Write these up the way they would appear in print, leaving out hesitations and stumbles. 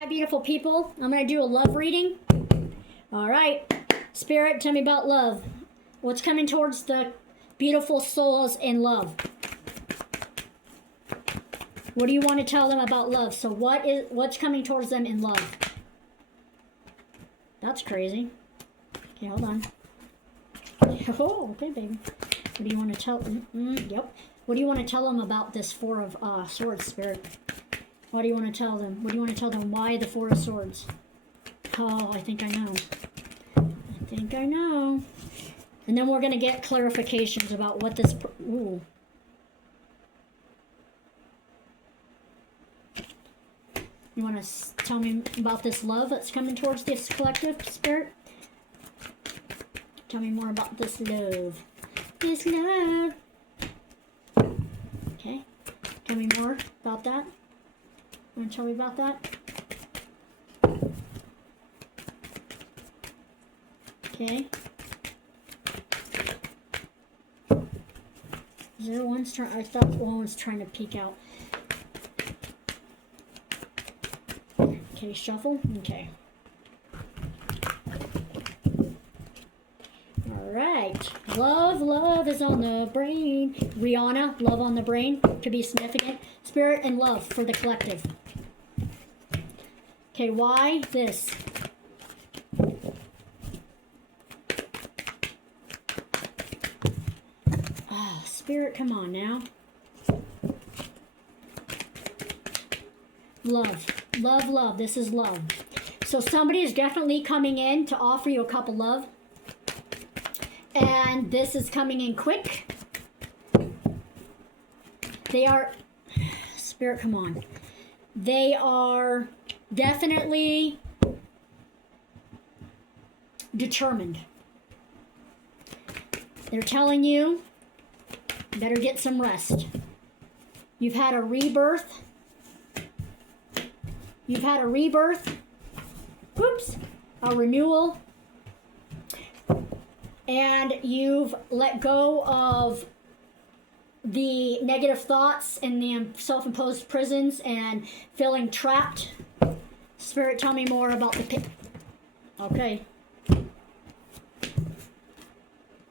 Hi, beautiful people. I'm going to do a love reading. All right. Spirit, tell me about love. What's coming towards the beautiful souls in love? What do you want to tell them about love? So what's coming towards them in love? That's crazy. Okay, hold on. Oh, okay, baby. What do you want to tell them? Yep. What do you want to tell them about this Four of Swords, Spirit? What do you want to tell them? What do you want to tell them? Why the Four of Swords? Oh, I think I know. I think I know. And then we're going to get clarifications about what this... Ooh. You want to tell me about this love that's coming towards this collective, Spirit? Tell me more about this love. This love. Okay. Tell me more about that. You want to tell me about that? Okay. Is there one's trying? I thought one was trying to peek out. Okay, shuffle. Okay. All right. Love is on the brain. Rihanna, love on the brain. Could be significant. Spirit and love for the collective. Okay, why this? Oh, Spirit, come on now. Love. This is love. So somebody is definitely coming in to offer you a cup of love. And this is coming in quick. They are... Spirit, come on. They are definitely determined. They're telling you, better get some rest. You've had a rebirth. You've had a rebirth. Whoops. A renewal. And you've let go of the negative thoughts and the self-imposed prisons and feeling trapped. Spirit, tell me more about the pit. Okay.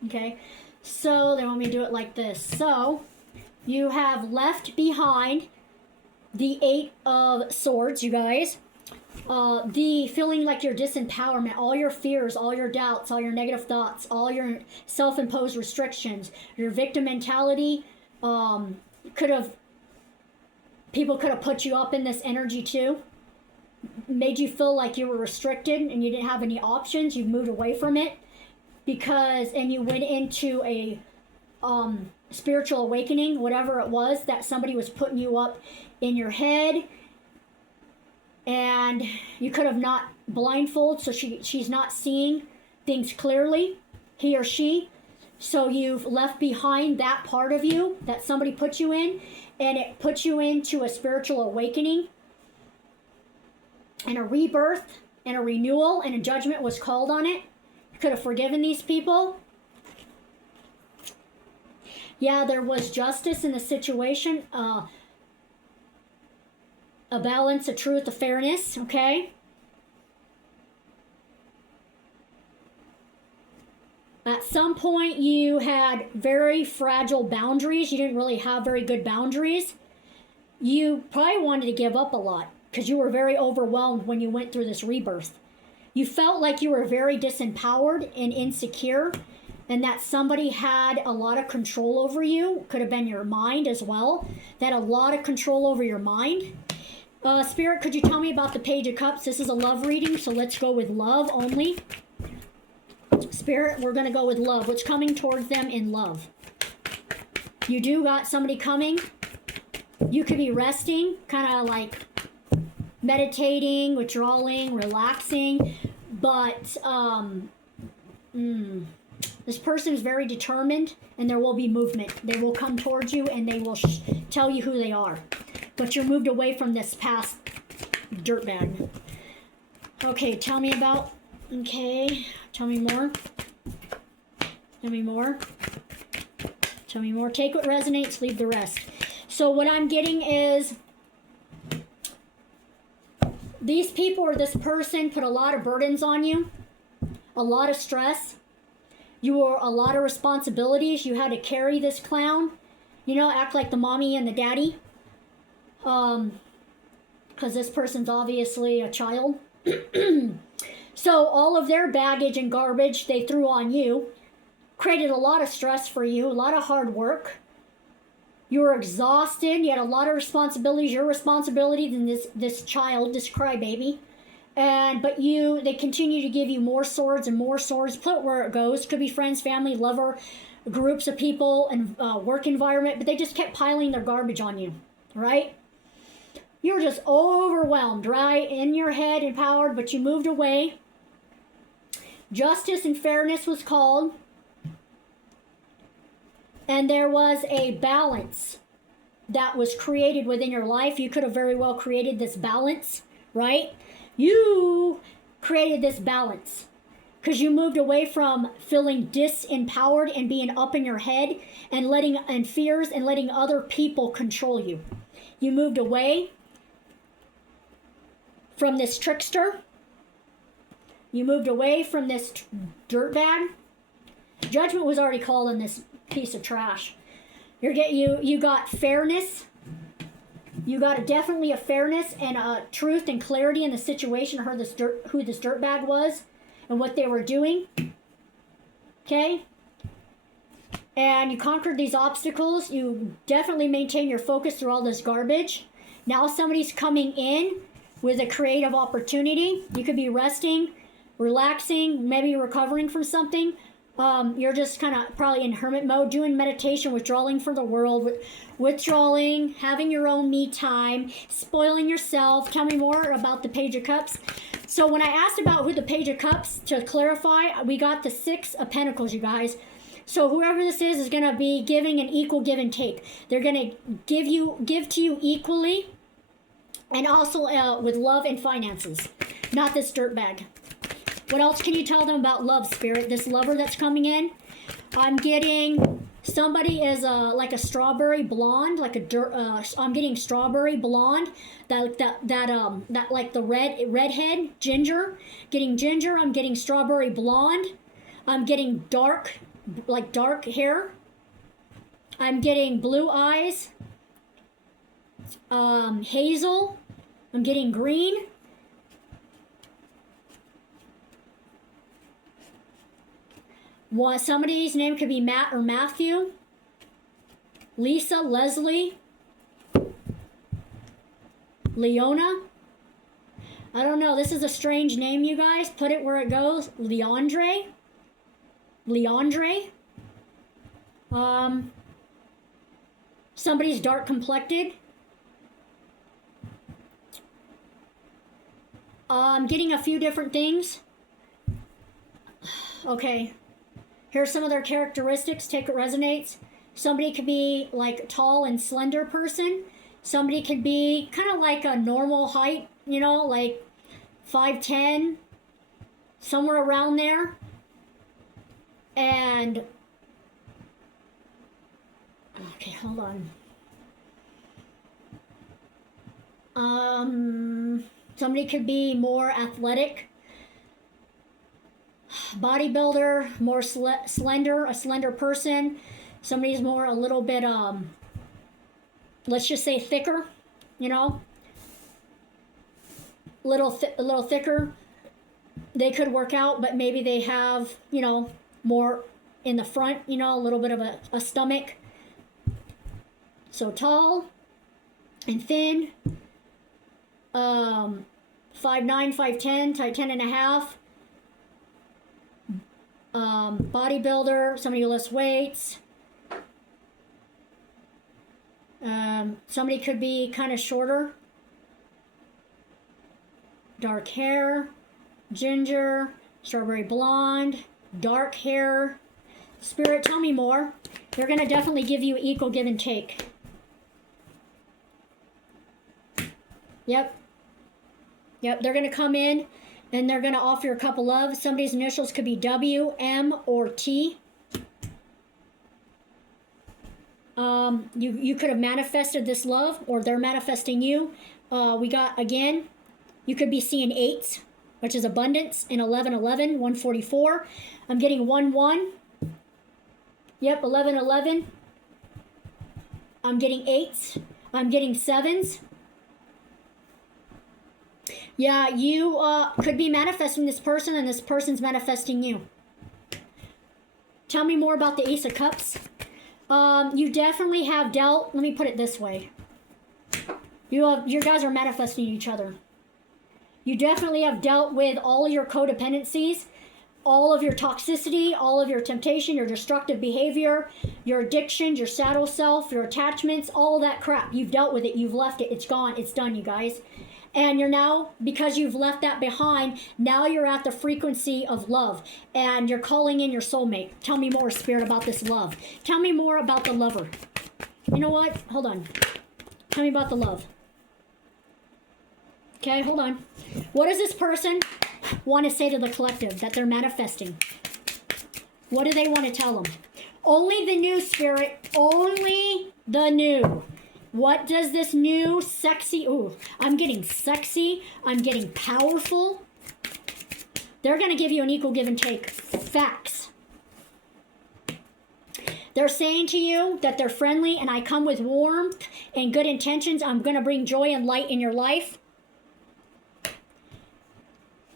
Okay. So they want me to do it like this. So you have left behind the Eight of Swords, you guys. The feeling like your disempowerment, all your fears, all your doubts, all your negative thoughts, all your self-imposed restrictions, your victim mentality. People could have put you up in this energy too. Made you feel like you were restricted and you didn't have any options. You moved away from it and you went into a spiritual awakening, whatever it was, that somebody was putting you up in your head. And you could have not blindfolded, so she's not seeing things clearly, he or she. So you've left behind that part of you that somebody put you in, and it put you into a spiritual awakening and a rebirth and a renewal, and a judgment was called on it. You could have forgiven these people. Yeah, there was justice in the situation. A balance, a truth, a fairness, okay? At some point, you had very fragile boundaries. You didn't really have very good boundaries. You probably wanted to give up a lot because you were very overwhelmed when you went through this rebirth. You felt like you were very disempowered and insecure, and that somebody had a lot of control over you. Could have been your mind as well. That a lot of control over your mind. Spirit, could you tell me about the Page of Cups? This is a love reading, so let's go with love only. Spirit, we're going to go with love. What's coming towards them in love? You do got somebody coming. You could be resting, kind of like meditating, withdrawing, relaxing. But this person is very determined, and there will be movement. They will come towards you, and they will tell you who they are. But you're moved away from this past dirtbag. Okay, tell me about... Okay, tell me more. Tell me more. Tell me more. Take what resonates, leave the rest. So what I'm getting is These people or this person put a lot of burdens on you, a lot of stress. You were a lot of responsibilities. You had to carry this clown, you know, act like the mommy and the daddy. Because this person's obviously a child. So all of their baggage and garbage they threw on you, created a lot of stress for you, a lot of hard work. You were exhausted. You had a lot of responsibilities. Your responsibility than this child, this crybaby. But they continue to give you more swords and more swords. Put it where it goes. Could be friends, family, lover, groups of people, and work environment. But they just kept piling their garbage on you, right? You were just overwhelmed, right? In your head, empowered, but you moved away. Justice and fairness was called. And there was a balance that was created within your life. You could have very well created this balance, right? You created this balance because you moved away from feeling disempowered and being up in your head and fears and letting other people control you. You moved away from this trickster. You moved away from this dirtbag. Judgment was already called on this piece of trash. You got fairness. You got definitely a fairness and a truth and clarity in the situation. Who this dirtbag was and what they were doing. Okay? And you conquered these obstacles. You definitely maintain your focus through all this garbage. Now somebody's coming in with a creative opportunity. You could be resting, relaxing, maybe recovering from something. You're just kind of probably in hermit mode, doing meditation, withdrawing from the world, withdrawing, having your own me time, spoiling yourself. Tell me more about the Page of Cups. So when I asked about who the Page of Cups, to clarify, we got the Six of Pentacles, you guys. So whoever this is going to be giving an equal give and take. They're going to give to you equally, and also with love and finances, not this dirtbag. What else can you tell them about love, Spirit? This lover that's coming in. I'm getting somebody is like a strawberry blonde, like I'm getting strawberry blonde, that like the redhead ginger. Getting ginger. I'm getting strawberry blonde. I'm getting dark hair. I'm getting blue eyes. Hazel. I'm getting green. Somebody's name could be Matt or Matthew. Lisa, Leslie, Leona. I don't know. This is a strange name, you guys. Put it where it goes. Leandre. Somebody's dark complected. I'm getting a few different things. Okay. Here's some of their characteristics. Take what resonates. Somebody could be like a tall and slender person. Somebody could be kind of like a normal height, you know, like 5'10", somewhere around there. And, okay, hold on. Somebody could be more athletic. Bodybuilder, more slender, a slender person. Somebody's more a little bit, let's just say thicker, you know, a little thicker. They could work out, but maybe they have, you know, more in the front, you know, a little bit of a stomach. So tall and thin, 5'9", 5'10", type 10 and a half. Bodybuilder, somebody who lifts weights. Somebody could be kind of shorter. Dark hair, ginger, strawberry blonde, dark hair. Spirit, tell me more. They're going to definitely give you equal give and take. Yep, they're going to come in and they're going to offer you a cup of love. Somebody's initials could be W, M, or T. You could have manifested this love, or they're manifesting you. We got, again, You could be seeing 8s, which is abundance, in 1111, 144. I'm getting 11. Yep, 1111. I'm getting 8s. I'm getting 7s. Yeah, you could be manifesting this person, and this person's manifesting you. Tell me more about the Ace of Cups. You definitely have dealt, let me put it this way. You guys are manifesting each other. You definitely have dealt with all of your codependencies, all of your toxicity, all of your temptation, your destructive behavior, your addictions, your shadow self, your attachments, all that crap. You've dealt with it. You've left it. It's gone. It's done, you guys. And you're now, because you've left that behind, now you're at the frequency of love. And you're calling in your soulmate. Tell me more, Spirit, about this love. Tell me more about the lover. You know what? Hold on. Tell me about the love. Okay, hold on. What does this person want to say to the collective that they're manifesting? What do they want to tell them? Only the new, Spirit. Only the new. What does this new sexy... Ooh, I'm getting sexy. I'm getting powerful. They're going to give you an equal give and take. Facts. They're saying to you that they're friendly and I come with warmth and good intentions. I'm going to bring joy and light in your life.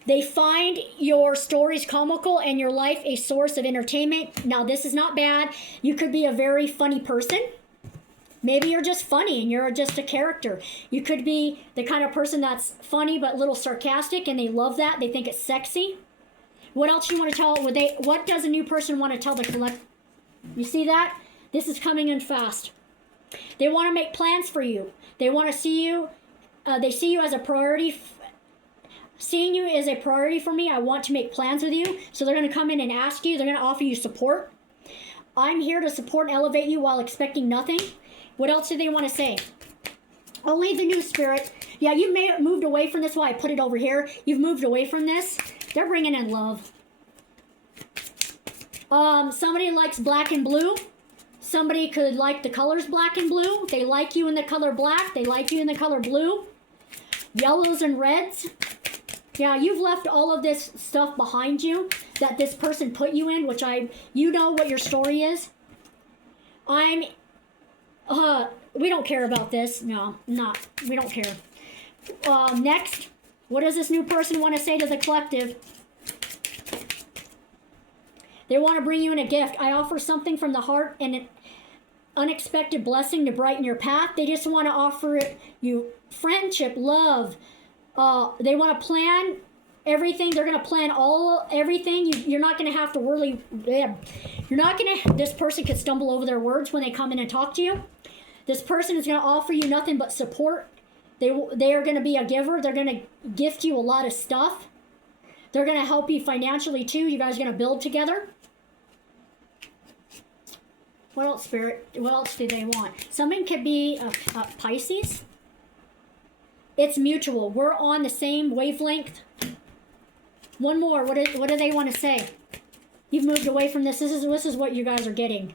They find your stories comical and your life a source of entertainment. Now, this is not bad. You could be a very funny person. Maybe you're just funny and you're just a character. You could be the kind of person that's funny but a little sarcastic, and they love that. They think it's sexy. What else you want to tell? What does a new person want to tell the collect? You see that? This is coming in fast. They want to make plans for you. They want to see you. They see you as a priority. Seeing you is a priority for me. I want to make plans with you. So they're going to come in and ask you. They're going to offer you support. I'm here to support and elevate you while expecting nothing. What else do they want to say? Only the new, Spirit. Yeah, you may have moved away from this. Why I put it over here. You've moved away from this. They're bringing in love. Somebody likes black and blue. Somebody could like the colors black and blue. They like you in the color black. They like you in the color blue. Yellows and reds. Yeah, you've left all of this stuff behind you that this person put you in, which you know what your story is. We don't care about this. No, we don't care. Next, what does this new person want to say to the collective? They want to bring you in a gift. I offer something from the heart and an unexpected blessing to brighten your path. They just want to offer you friendship, love. They want to plan everything. They're going to plan everything. You're not going to have to worry. This person could stumble over their words when they come in and talk to you. This person is going to offer you nothing but support. They are going to be a giver. They're going to gift you a lot of stuff. They're going to help you financially too. You guys are going to build together. What else, Spirit? What else do they want? Someone could be a Pisces. It's mutual. We're on the same wavelength. One more. What do they want to say? You've moved away from this. This is what you guys are getting.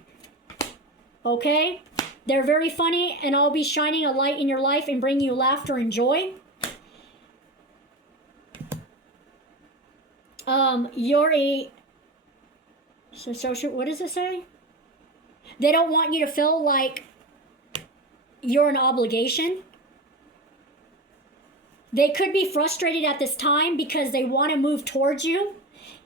Okay? They're very funny, and I'll be shining a light in your life and bring you laughter and joy. You're a... So what does it say? They don't want you to feel like you're an obligation. They could be frustrated at this time because they want to move towards you.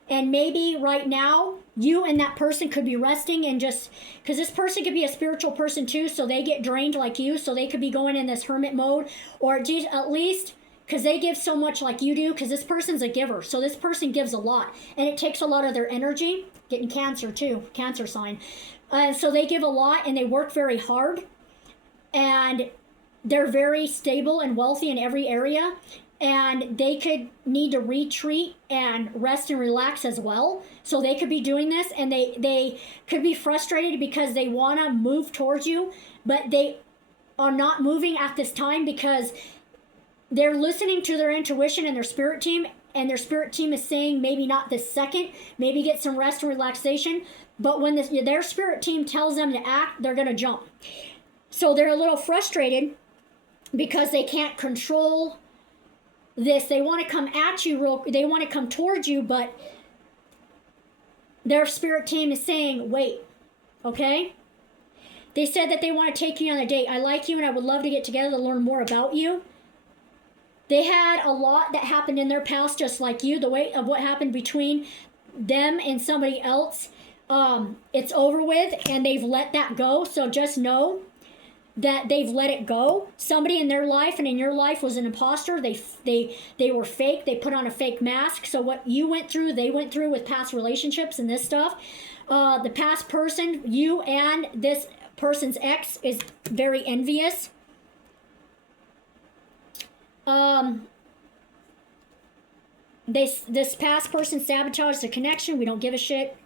And maybe right now, you and that person could be resting and just... Because this person could be a spiritual person too, so they get drained like you. So they could be going in this hermit mode. Or at least... Because they give so much like you do. Because this person's a giver. So this person gives a lot. And it takes a lot of their energy. Getting Cancer too. Cancer sign. So they give a lot and they work very hard. And they're very stable and wealthy in every area. And they could need to retreat and rest and relax as well. So they could be doing this. And they could be frustrated because they want to move towards you. But they are not moving at this time because... They're listening to their intuition and their spirit team, and their spirit team is saying maybe not this second, maybe get some rest and relaxation. But when their spirit team tells them to act, they're going to jump. So they're a little frustrated because they can't control this. They want to come at you they want to come towards you, but their spirit team is saying, wait, okay? They said that they want to take you on a date. I like you and I would love to get together to learn more about you. They had a lot that happened in their past, just like you, the way of what happened between them and somebody else. It's over with and they've let that go. So just know that they've let it go. Somebody in their life and in your life was an imposter. They were fake. They put on a fake mask. So what you went through, they went through with past relationships and this stuff. The past person, you and this person's ex, is very envious. This past person sabotaged the connection. We don't give a shit.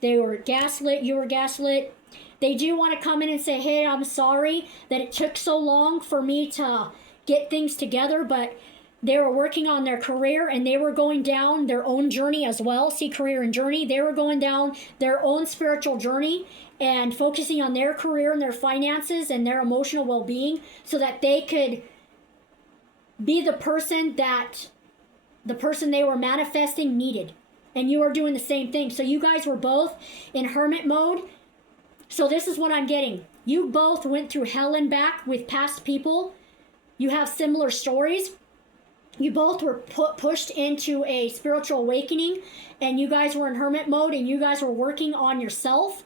They were gaslit. You were gaslit. They do want to come in and say, hey, I'm sorry that it took so long for me to get things together, but they were working on their career and they were going down their own journey as well. See, career and journey. They were going down their own spiritual journey and focusing on their career and their finances and their emotional well-being so that they could be the person they were manifesting needed. And you are doing the same thing. So you guys were both in hermit mode. So this is what I'm getting. You both went through hell and back with past people. You have similar stories. You both were pushed into a spiritual awakening, and you guys were in hermit mode, and you guys were working on yourself.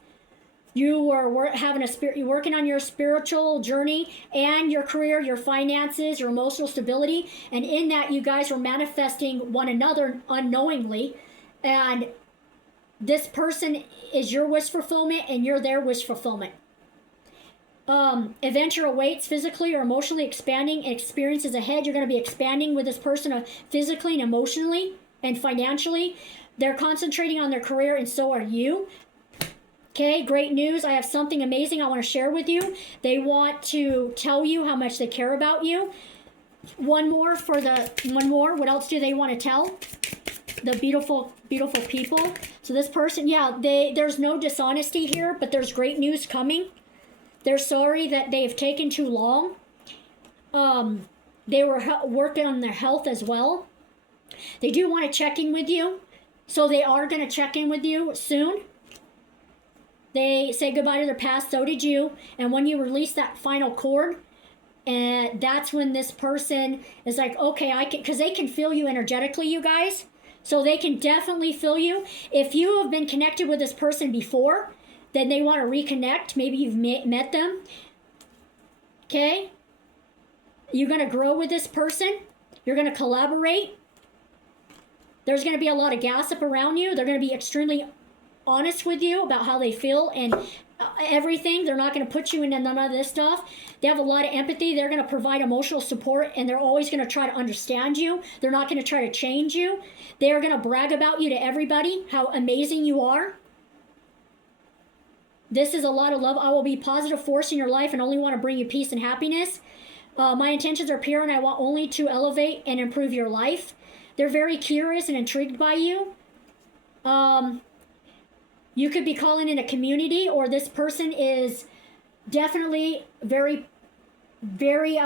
You were you're working on your spiritual journey and your career, your finances, your emotional stability, and in that you guys were manifesting one another unknowingly, and this person is your wish fulfillment and you're their wish fulfillment. Adventure awaits physically or emotionally expanding experiences ahead. You're going to be expanding with this person physically and emotionally and financially. They're concentrating on their career and so are you. Okay, great news. I have something amazing I want to share with you. They want to tell you how much they care about you. One more. What else do they want to tell? The beautiful people. So this person, yeah, there's no dishonesty here, but there's great news coming. They're sorry that they've taken too long. They were working on their health as well. They do want to check in with you, so they are going to check in with you soon. They say goodbye to their past, so did you. And when you release that final chord, and that's when this person is like, okay, I can, because they can feel you energetically, you guys. So they can definitely feel you. If you have been connected with this person before, then they want to reconnect. Maybe you've met them. Okay? You're going to grow with this person. You're going to collaborate. There's going to be a lot of gossip around you. They're going to be extremely honest with you about how they feel and everything. They're not going to put you in none of this stuff. They have a lot of empathy. They're going to provide emotional support, and they're always going to try to understand you. They're not going to try to change you. They are going to brag about you to everybody, how amazing you are. This is a lot of love. I will be a positive force in your life and only want to bring you peace and happiness. My intentions are pure, and I want only to elevate and improve your life. They're very curious and intrigued by you. You could be calling in a community, or this person is definitely very, very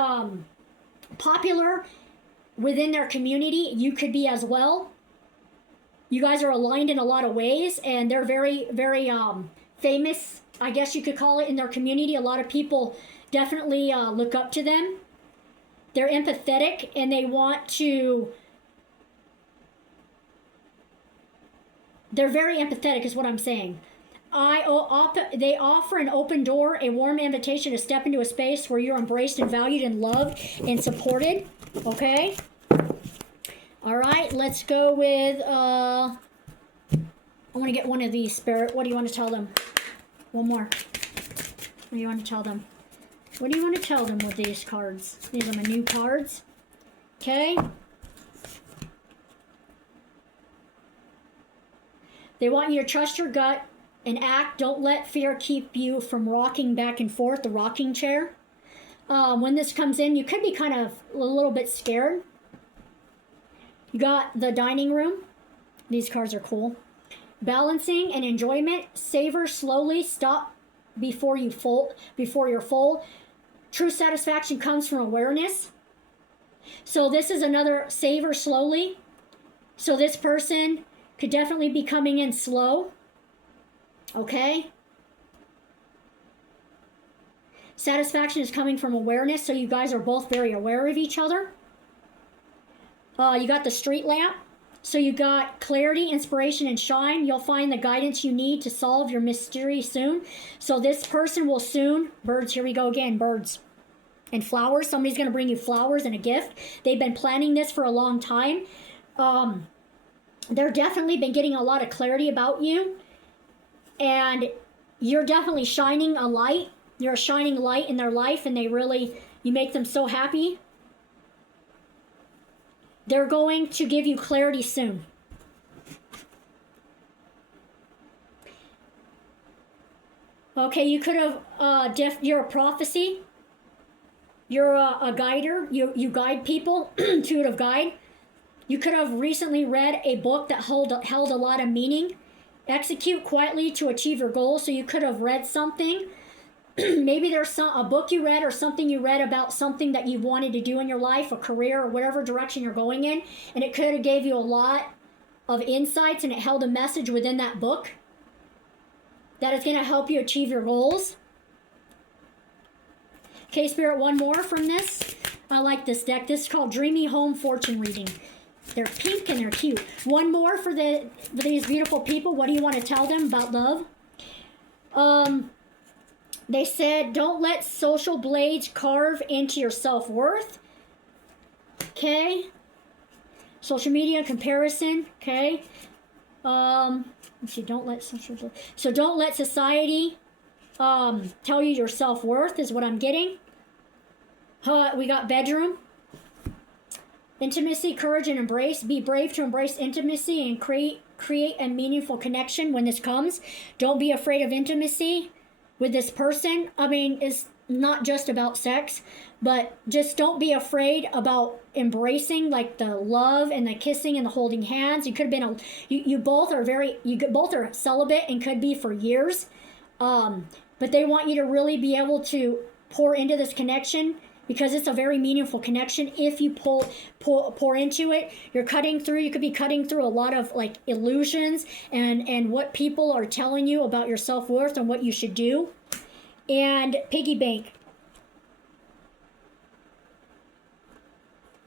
popular within their community. You could be as well. You guys are aligned in a lot of ways, and they're very, very famous, I guess you could call it, in their community. A lot of people definitely look up to them. They're empathetic, and they want to... They're very empathetic is what I'm saying. They offer an open door, a warm invitation to step into a space where you're embraced and valued and loved and supported. Okay? All right, let's go with... I want to get one of these, Spirit. What do you want to tell them? One more. What do you want to tell them? What do you want to tell them with these cards? These are my new cards. Okay? They want you to trust your gut and act. Don't let fear keep you from rocking back and forth, the rocking chair. When this comes in, you could be kind of a little bit scared. You got the dining room. These cards are cool. Balancing and enjoyment. Savor slowly. Stop before you're full. True satisfaction comes from awareness. So this is another saver slowly. So this person could definitely be coming in slow. Okay? Satisfaction is coming from awareness, so you guys are both very aware of each other. You got the street lamp. So you got clarity, inspiration, and shine. You'll find the guidance you need to solve your mystery soon. So this person will soon, birds, here we go again, birds. And flowers, somebody's going to bring you flowers and a gift. They've been planning this for a long time. They're definitely been getting a lot of clarity about you. And you're definitely shining a light. You're a shining light in their life, and you make them so happy. They're going to give you clarity soon. Okay, you could have, you're a prophecy. You're a guider. You guide people, intuitive guide. You could have recently read a book that held a lot of meaning. Execute quietly to achieve your goals. So you could have read something. Maybe there's a book you read or something you read about something that you wanted to do in your life, a career, or whatever direction you're going in, and it could have gave you a lot of insights, and it held a message within that book that is going to help you achieve your goals. Okay, Spirit, one more from this. I like this deck. This is called Dreamy Home Fortune Reading. They're pink and they're cute. One more for these beautiful people. What do you want to tell them about love? They said, don't let social blades carve into your self-worth. Okay. Social media comparison. Okay. Let's see, don't let society tell you your self-worth is what I'm getting. We got bedroom. Intimacy, courage, and embrace. Be brave to embrace intimacy and create a meaningful connection when this comes. Don't be afraid of intimacy with this person. I mean, it's not just about sex, but just don't be afraid about embracing like the love and the kissing and the holding hands. You could have been you both are celibate and could be for years, but they want you to really be able to pour into this connection because it's a very meaningful connection. If you pour into it, you could be cutting through a lot of like illusions and what people are telling you about your self-worth and what you should do. And piggy bank.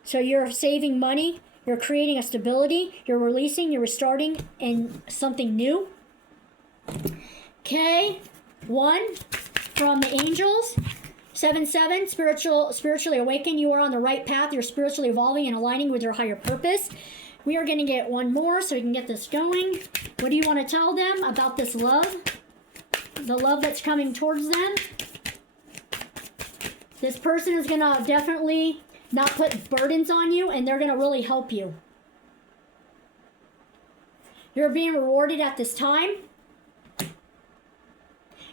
So you're saving money, you're creating a stability, you're releasing, you're restarting, and something new. Okay, 1 from the angels. 7-7, spiritually awakened. You are on the right path. You're spiritually evolving and aligning with your higher purpose. We are going to get one more so we can get this going. What do you want to tell them about this love? The love that's coming towards them. This person is going to definitely not put burdens on you, and they're going to really help you. You're being rewarded at this time.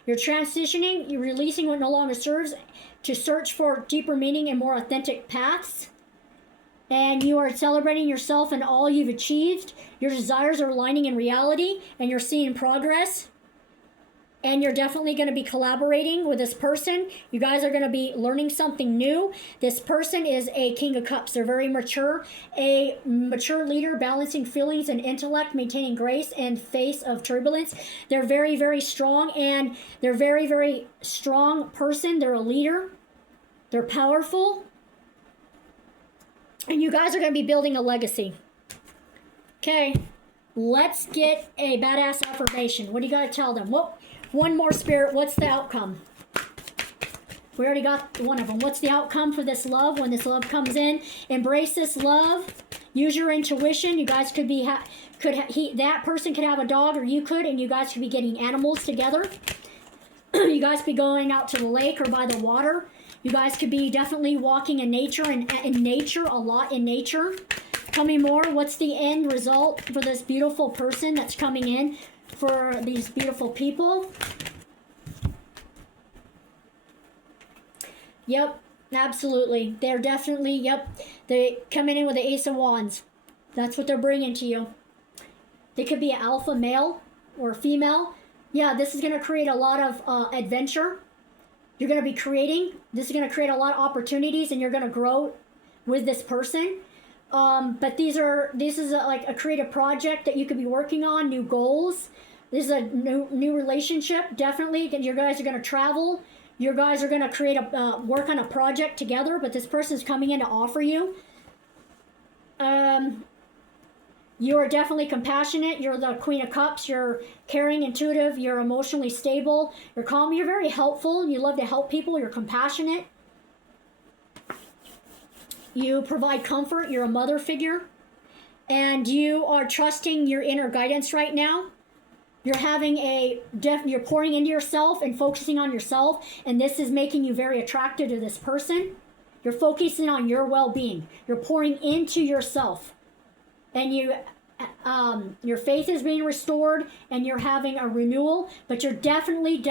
You're transitioning, you're releasing what no longer serves to search for deeper meaning and more authentic paths. And you are celebrating yourself and all you've achieved. Your desires are aligning in reality and you're seeing progress. And you're definitely going to be collaborating with this person. You guys are going to be learning something new. This person is a King of Cups. They're very mature. A mature leader, balancing feelings and intellect, maintaining grace in face of turbulence. They're very, very strong, and they're very, very strong person. They're a leader. They're powerful. And you guys are going to be building a legacy. Okay, let's get a badass affirmation. What do you got to tell them? Well, one more, Spirit. What's the outcome? We already got one of them. What's the outcome for this love when this love comes in? Embrace this love. Use your intuition. You guys could be that person could have a dog, or you could, and you guys could be getting animals together. You guys could be going out to the lake or by the water. You guys could be definitely walking in nature and in nature, a lot in nature. Tell me more. What's the end result for this beautiful person that's coming in? For these beautiful people. Yep, absolutely. They're definitely, yep. They coming in with the Ace of Wands. That's what they're bringing to you. They could be an alpha male or female. Yeah, this is going to create a lot of adventure. You're going to be creating. This is going to create a lot of opportunities, and you're going to grow with this person. But this is like a creative project that you could be working on, new goals. This is a new relationship, definitely. You guys are going to travel. You guys are going to create work on a project together, but this person is coming in to offer you. You are definitely compassionate. You're the Queen of Cups. You're caring, intuitive. You're emotionally stable. You're calm. You're very helpful. You love to help people. You're compassionate. You provide comfort. You're a mother figure. And you are trusting your inner guidance right now. You're having you're pouring into yourself and focusing on yourself. And this is making you very attracted to this person. You're focusing on your well-being. You're pouring into yourself. And your faith is being restored and you're having a renewal, but you're definitely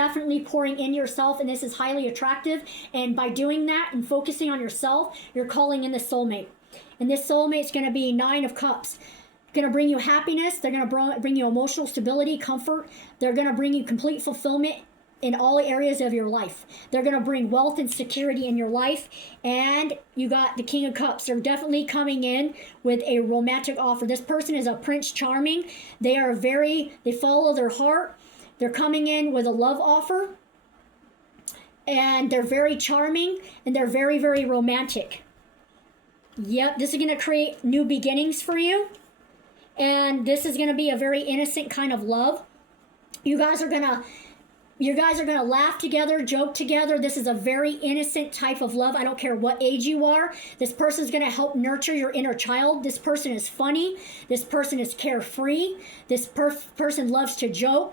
pouring in yourself, and this is highly attractive. And by doing that and focusing on yourself, you're calling in the soulmate. And this soulmate is going to be 9 of Cups. Going to bring you happiness. They're going to bring you emotional stability, comfort. They're going to bring you complete fulfillment in all areas of your life. They're going to bring wealth and security in your life. And you got the King of Cups. They're definitely coming in with a romantic offer. This person is a Prince Charming. They follow their heart. They're coming in with a love offer. And they're very charming and they're very, very romantic. Yep, this is going to create new beginnings for you. And this is going to be a very innocent kind of love. You guys are going to laugh together, joke together. This is a very innocent type of love. I don't care what age you are. This person is going to help nurture your inner child. This person is funny. This person is carefree. This person loves to joke.